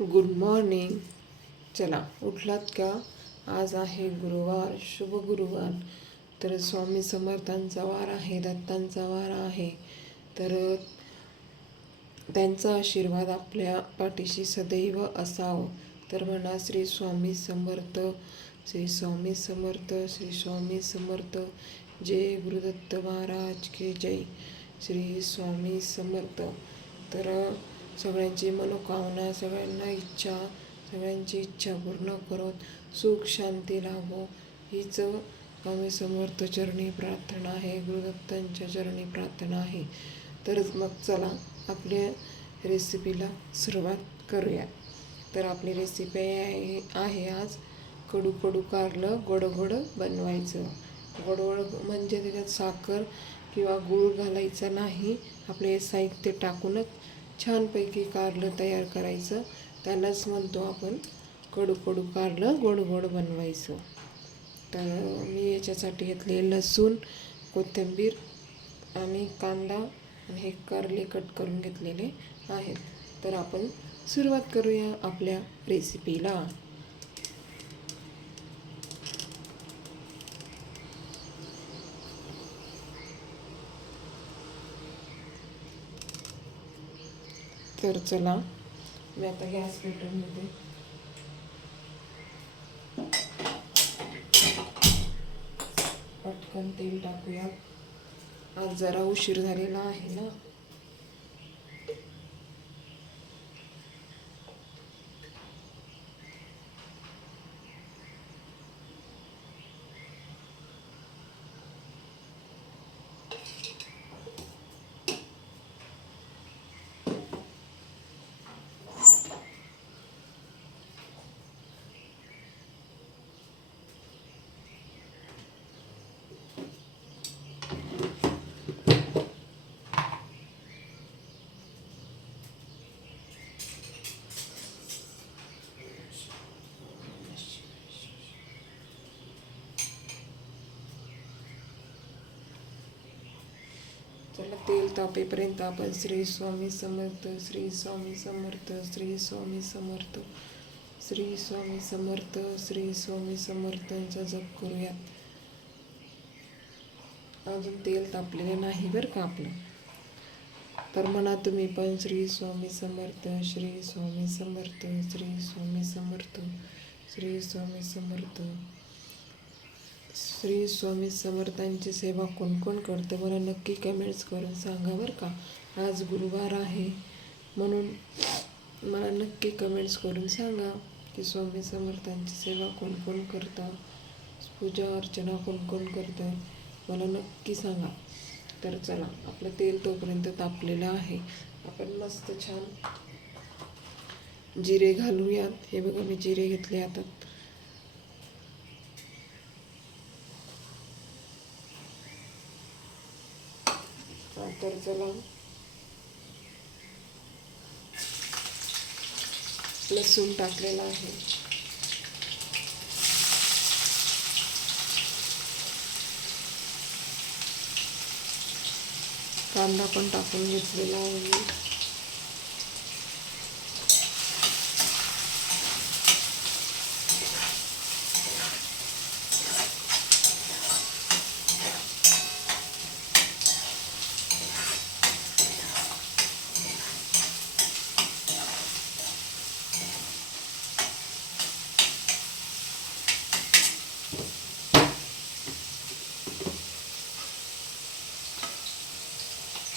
Good morning चला उठलात का? आज आहे गुरुवार शुभ गुरुवार. तर स्वामी समर्थांचा वार आहे दत्तांचा वार आहे. तर त्यांचा आशीर्वाद आपल्या पाठीशी सदैव असावं. तर म्हणा श्री स्वामी समर्थ श्री स्वामी समर्थ श्री स्वामी समर्थ. जय गुरुदत्त महाराज के जय. श्री स्वामी समर्थ. तर सगळ्यांची मनोकामना सगळ्यांना इच्छा सगळ्यांची इच्छा पूर्ण करत सुख शांती लाभो. हीच स्वामी समर्थ चरणी प्रार्थना आहे. गुरुदत्तांच्या चरणी प्रार्थना आहे. तर मग चला आपल्या रेसिपीला सुरुवात करूया. तर आपली रेसिपी आहे आहे आज कडू कडू कारलं गोडगोड बनवायचं. गोडगोड म्हणजे त्याच्यात साखर किंवा गूळ घालायचा नाही. आपले साहित्य टाकूनच छानपैकी कारलं तयार करायचं. त्यालाच म्हणतो आपण कडू कडू कारलं गोड गोड बनवायचं. तर मी याच्यासाठी घेतले लसूण कोथिंबीर आणि कांदा आणि हे कारले कट करून घेतलेले आहेत. तर आपण सुरुवात करूया आपल्या रेसिपीला तर चला मी आता गॅस पेटवून घेते पटकन तेल टाकूया. आज जरा उशीर झालेला आहे ना. चला तेल तापेपर्यंत आपण श्री स्वामी समर्थ श्री स्वामी समर्थ श्री स्वामी समर्थ श्री स्वामी समर्थ श्री स्वामी समर्थांचा जप करूयात अजून तेल तापलेलं नाही बरं का आपलं? तर म्हणा तुम्ही पण श्री स्वामी समर्थ श्री स्वामी समर्थ श्री स्वामी समर्थ श्री स्वामी समर्थ श्री स्वामी समर्थांची सेवा कोण कोण करतं? मला नक्की कमेंट्स करून सांगा बरं का. आज गुरुवार आहे. म्हणून मला नक्की कमेंट्स करून सांगा की स्वामी समर्थांची सेवा कोण कोण करतं? पूजा अर्चना कोण कोण करतं? मला नक्की सांगा. तर चला आपलं तेल तोपर्यंत तापलेलं आहे. आपण मस्त छान जिरे घालूयात. हे बघा मी जिरे घेतले आता. तर चला लसूण टाकलेला आहे. कांदा पण टाकून घेतलेला आहे.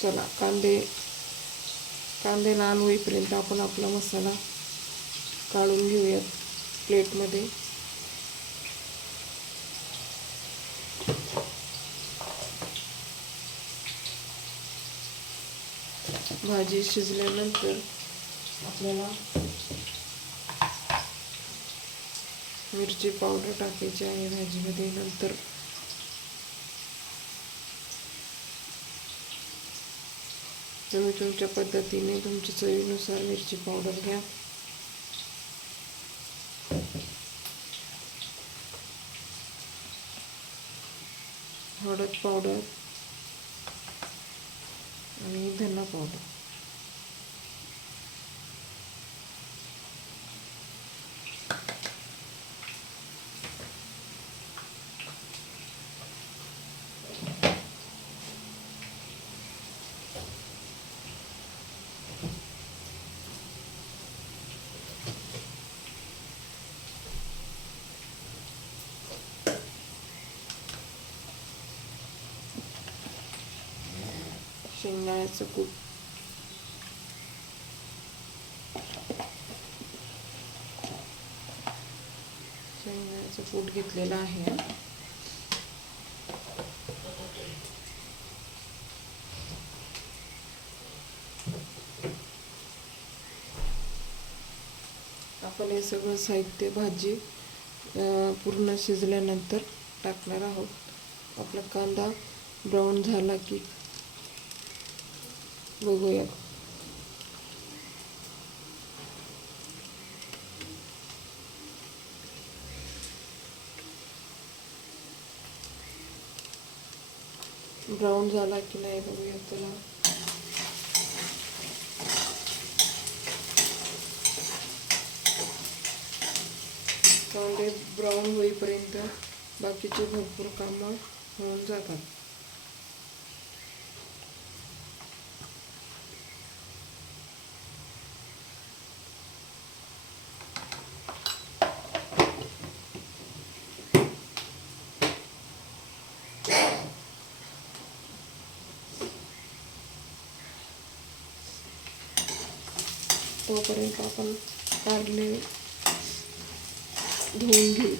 चला कांदे कांदे लाल होईपर्यंत आपण आपला मसाला काढून घेऊयात प्लेटमध्ये. भाजी शिजल्यानंतर आपल्याला मिरची पावडर टाकायची आहे भाजीमध्ये. नंतर तुम्ही तुमच्या पद्धतीने तुमच्या चवीनुसार मिरची पावडर घ्या. हळद पावडर आणि धना पावडर शेंगदाण्याचं कूट शेंगदाण्याचं कूट घेतलेलं आहे आपण हे सगळं साहित्य भाजी पूर्ण शिजल्यानंतर टाकणार आहोत. आपला कांदा ब्राऊन झाला की बघूयात ब्राऊन झाला की नाही बघूया त्याला. कांदे ब्राऊन होईपर्यंत बाकीचे भरपूर कामं होऊन जातात. तोपर्यंत आपण कारले धुवून घेऊ.